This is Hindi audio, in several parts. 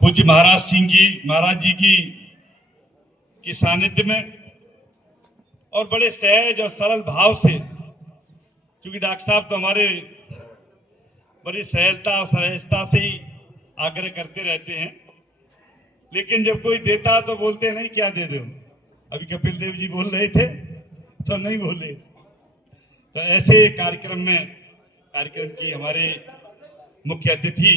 पूज्य महाराज जी की सानिध्य में और बड़े सहज और सरल भाव से, क्योंकि डॉक्टर साहब तो हमारे बड़ी सहजता और सहजता से ही आग्रह करते रहते हैं, लेकिन जब कोई देता तो बोलते नहीं क्या दे दो। अभी कपिल देव जी बोल रहे थे तो नहीं बोले। तो ऐसे कार्यक्रम की हमारे मुख्य अतिथि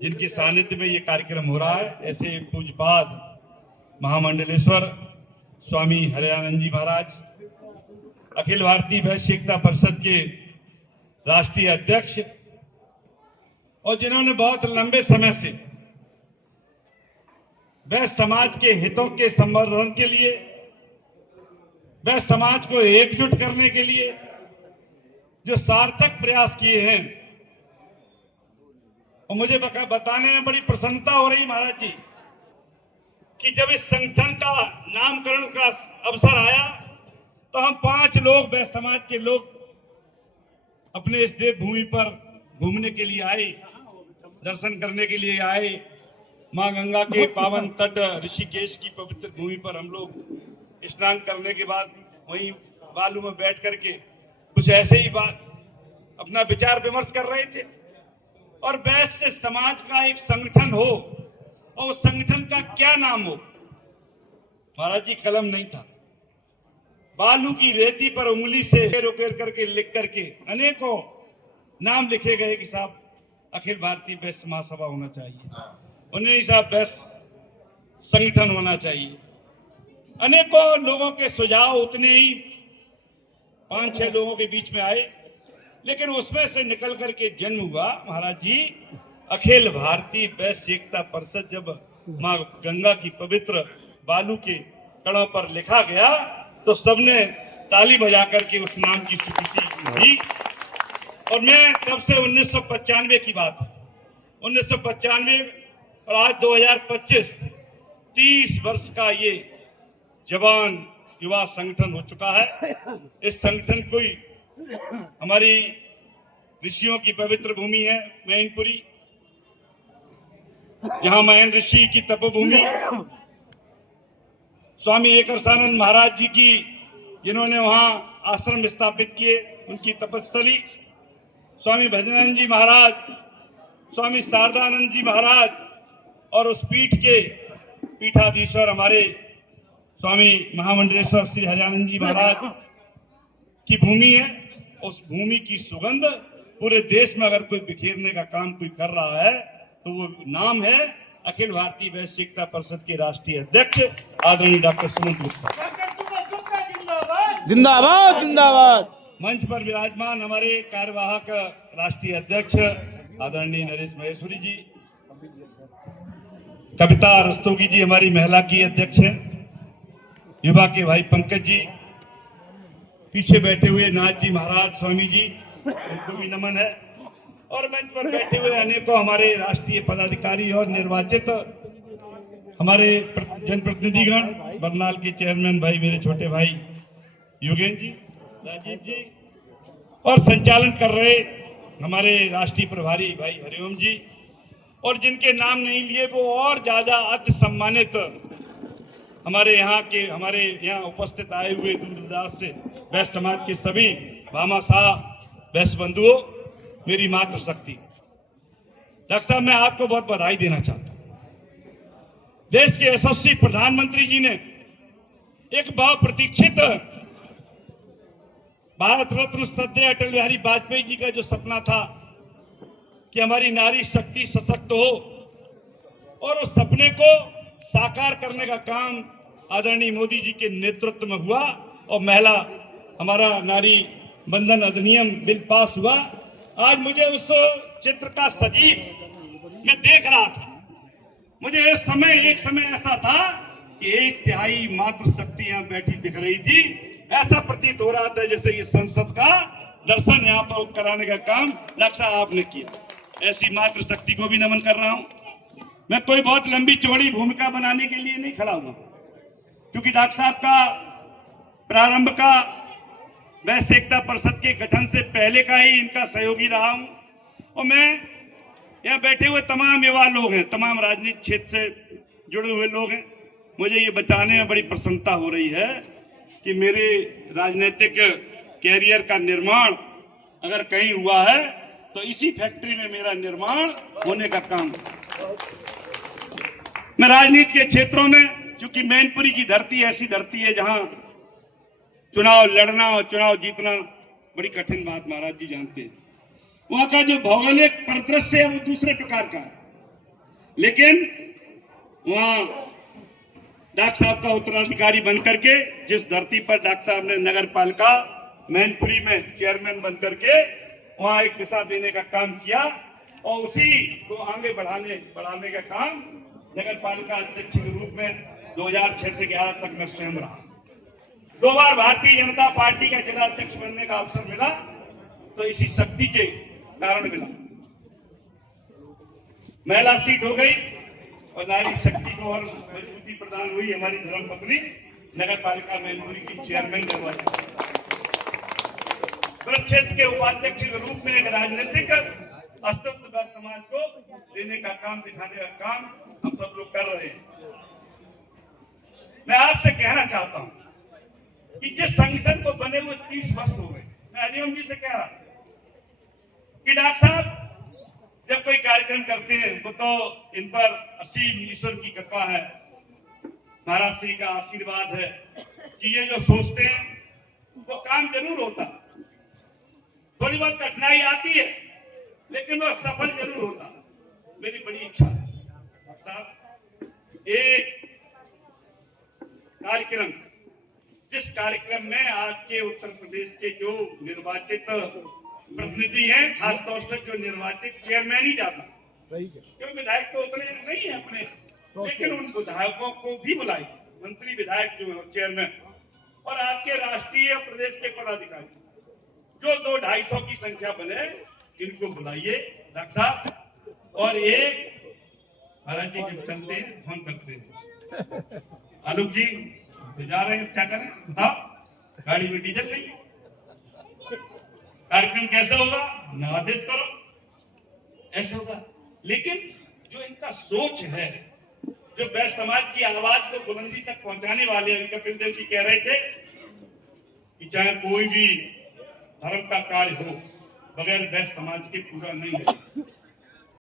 जिनके सानिध्य में ये कार्यक्रम हो रहा है, ऐसे पूज्यपाद महामंडलेश्वर स्वामी हरयानंद जी महाराज, अखिल भारतीय वैश्य एकता परिषद के राष्ट्रीय अध्यक्ष, और जिन्होंने बहुत लंबे समय से वह समाज के हितों के संवर्धन के लिए, वह समाज को एकजुट करने के लिए जो सार्थक प्रयास किए हैं, और मुझे बताने में बड़ी प्रसन्नता हो रही महाराज जी कि जब इस संगठन का नामकरण का अवसर आया तो हम 5 लोग, वह समाज के लोग अपने इस देव भूमि पर घूमने के लिए आए, दर्शन करने के लिए आए। मां गंगा के पावन तट ऋषिकेश की पवित्र भूमि पर हम लोग स्नान करने के बाद वहीं बालू में बैठ करके कुछ ऐसे ही बात अपना विचार विमर्श कर रहे थे। और वैश्य समाज का एक संगठन हो और उस संगठन का क्या नाम हो। महाराज जी कलम नहीं था, बालू की रेती पर उंगली से रोकेर करके लिख करके अनेकों नाम लिखे गए कि साहब अखिल भारतीय वैश्य महासभा होना चाहिए, उन्हें साहब वैश्य संगठन होना चाहिए। अनेकों लोगों के सुझाव उतने ही 5-6 लोगों के बीच में आए, लेकिन उसमें से निकल करके जन्म हुआ महाराज जी अखिल भारतीय वैश्य एकता परिषद। जब मां गंगा की पवित्र बालू के कणों पर लिखा गया तो सबने ताली बजा करके उस नाम की स्वीकृति दी। और मैं तब से 1995 की बात है, 1995 और आज 2025, 30 वर्ष का ये जवान युवा संगठन हो चुका है। इस संगठन को हमारी ऋषियों की पवित्र भूमि है मैनपुरी, जहां मैन ऋषि की तपोभूमि, स्वामी एकरसानंद महाराज जी की, जिन्होंने वहां आश्रम स्थापित किए, उनकी तपस्थली, स्वामी भजनानंद जी महाराज, स्वामी शारदानंद जी महाराज, और उस पीठ के पीठाधीश्वर हमारे स्वामी महामंडलेश्वर श्री हरयानंद जी महाराज की भूमि है। उस भूमि की सुगंध पूरे देश में अगर कोई बिखेरने का काम कोई कर रहा है तो वो नाम है अखिल भारतीय वैश्य एकता परिषद के राष्ट्रीय अध्यक्ष आदरणीय डॉक्टर सुमंत गुप्ता। जिंदाबाद जिंदाबाद। मंच पर विराजमान हमारे कार्यवाहक राष्ट्रीय अध्यक्ष आदरणीय नरेश महेश्वरी जी, कविता रस्तोगी जी हमारी महिला की अध्यक्ष है, युवा के भाई पंकज जी, पीछे बैठे हुए नाथ जी महाराज स्वामी जी, उनको भी नमन है, और मंच पर बैठे हुए अनेकों हमारे राष्ट्रीय पदाधिकारी और निर्वाचित हमारे जनप्रतिनिधिगण, बरनाल के चेयरमैन भाई, मेरे छोटे भाई योगेंद्र जी, राजीव जी, और संचालन कर रहे हमारे राष्ट्रीय प्रभारी भाई हरिओम जी, और जिनके नाम नहीं लिए वो और ज्यादा अति सम्मानित हमारे यहाँ उपस्थित आए हुए दूरदराज से वैश्य समाज के सभी भामाशाह वैश्य बंधुओं, मेरी मातृशक्ति। डॉक्टर साहब, मैं आपको बहुत बधाई देना चाहता हूं। देश के यशस्वी प्रधानमंत्री जी ने एक बहुत प्रतीक्षित भारत रत्न श्रद्धेय अटल बिहारी वाजपेयी जी का जो सपना था कि हमारी नारी शक्ति सशक्त हो, और उस सपने को साकार करने का काम आदरणीय मोदी जी के नेतृत्व में हुआ, और महिला हमारा नारी बंधन अधिनियम बिल पास हुआ। आज मुझे उस चित्र का सजीव मैं देख रहा था, मुझे एक समय ऐसा था कि 1/3 मातृशक्ति यहाँ बैठी दिख रही थी। ऐसा प्रतीत हो रहा था जैसे ये संसद का दर्शन यहाँ पर कराने का काम डॉक्टर साहब आपने किया। ऐसी मातृशक्ति को भी नमन कर रहा हूं। मैं कोई बहुत लंबी चौड़ी भूमिका बनाने के लिए नहीं खड़ा हुआ, क्योंकि डॉक्टर साहब का प्रारंभ का वैश्य एकता परिषद के गठन से पहले का ही इनका सहयोगी रहा हूं, और मैं यहाँ बैठे हुए तमाम युवा लोग हैं, तमाम राजनीतिक क्षेत्र से जुड़े हुए लोग हैं। मुझे ये बताने में बड़ी प्रसन्नता हो रही है कि मेरे राजनीतिक कैरियर का निर्माण अगर कहीं हुआ है तो इसी फैक्ट्री में मेरा निर्माण होने का काम। मैं राजनीति के क्षेत्रों में, चूंकि मैनपुरी की धरती ऐसी धरती है जहां चुनाव लड़ना और चुनाव जीतना बड़ी कठिन बात महाराज जी जानते हैं। वहां का जो भौगोलिक परिदृश्य है वो दूसरे प्रकार का है, लेकिन वहां डॉक्टर साहब का उत्तराधिकारी बनकर के, जिस धरती पर डॉक्टर साहब ने नगर पालिका मैनपुरी में चेयरमैन बनकर के वहां एक दिशा देने का काम किया और उसी को आगे बढ़ाने का काम नगर पालिका अध्यक्ष के रूप में 2006 से 11 तक मैं स्वयं रहा। 2 बार भारतीय जनता पार्टी का जिला अध्यक्ष बनने का अवसर मिला तो इसी शक्ति के कारण मिला। महिला सीट हो गई और नारी शक्ति को और मजबूती प्रदान हुई। हमारी धर्मपत्नी नगर पालिका मैनपुरी की चेयरमैन निर्वाचित, क्षेत्र के उपाध्यक्ष के रूप में एक राजनीतिक अस्तित्व समाज को देने का काम, दिखाने का काम हम सब लोग कर रहे हैं। मैं आपसे कहना चाहता हूं कि जिस संगठन को बने हुए 30 वर्ष हो गए, मैं हरिओम जी से कह रहा कि डॉक्टर साहब जब कोई कार्यक्रम करते हैं वो तो इन पर असीम ईश्वर की कृपा है, महाराज श्री का आशीर्वाद है कि ये जो सोचते हैं वो काम जरूर होता। थोड़ी बहुत कठिनाई आती है लेकिन वो सफल जरूर होता। मेरी बड़ी इच्छा है साहब, एक कार्यक्रम, जिस कार्यक्रम में आपके उत्तर प्रदेश के जो निर्वाचित प्रतिनिधि हैं, खासतौर से जो निर्वाचित चेयरमैन ही जाता, क्योंकि विधायक तो उतने नहीं है अपने, लेकिन उन विधायकों को भी बुलाई, मंत्री विधायक जो चेयरमैन, और आपके राष्ट्रीय प्रदेश के पदाधिकारी जो 200-250 की संख्या बने, इनको बुलाइए डॉक्टर साहब। और एक महाराज जी जब चलते हैं फोन करते हैं, आलोक जी तो जा रहे हैं, क्या करें बताओ, गाड़ी में डीजल नहीं, कार्यक्रम कैसा होगा, आदेश करो, ऐसा होगा। लेकिन जो इनका सोच है, जो वैश्य समाज की आवाज को बुलंदी तक पहुंचाने वाले, कपिल देव जी कह रहे थे कि चाहे कोई भी धर्म का कार्य हो बगैर वैश्य समाज के पूरा नहीं है।